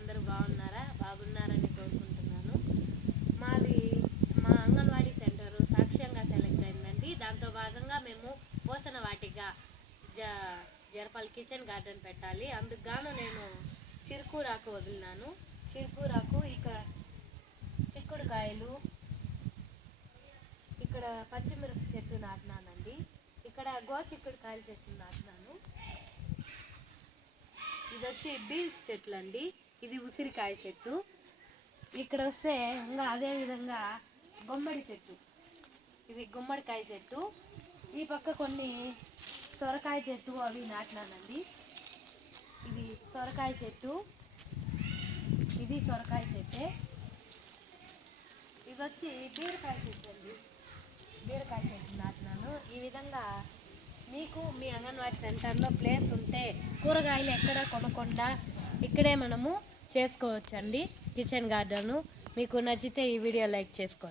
అందరూ బాగున్నారా? బాగున్నారని కోరుకుంటున్నాను. మాది మా అంగన్వాడీ సెంటర్ సాక్ష్యంగా సెలెక్ట్ అయిందండి. దాంతో భాగంగా మేము పోసన వాటిగా జ జరపాలి కిచెన్ గార్డెన్ పెట్టాలి. అందుకు గాను నేను చిరుకూరాకు వదిలినాను. చిరుకూరాకు ఇక చిక్కుడుకాయలు ఇక్కడ పచ్చిమిరప చెట్టు నాటినానండి. ఇక్కడ గో చిక్కుడుకాయల చెట్టు నాటినాను. ఇది వచ్చి బీన్స్ చెట్లు అండి ఇది ఉసిరికాయ చెట్టు. ఇక్కడ వస్తే ఇంకా అదేవిధంగా గుమ్మడి చెట్టు. ఇది గుమ్మడికాయ చెట్టు. ఈ పక్క కొన్ని సొరకాయ చెట్టు అవి నాటినానండి. ఇది సొరకాయ చెట్టు. ఇది సొరకాయ చెట్టే. ఇది వచ్చి బీరకాయ చెట్టు అండి. బీరకాయ చెట్టు నాటినాను. ఈ విధంగా మీకు మీ అంగన్వాడీ సెంటర్లో ప్లేస్ ఉంటే కూరగాయలు ఎక్కడ కొనకుండా ఇక్కడే మనము చేసుకోవచ్చండి. కిచెన్ గార్డెను మీకు నచ్చితే ఈ వీడియో లైక్ చేసుకోండి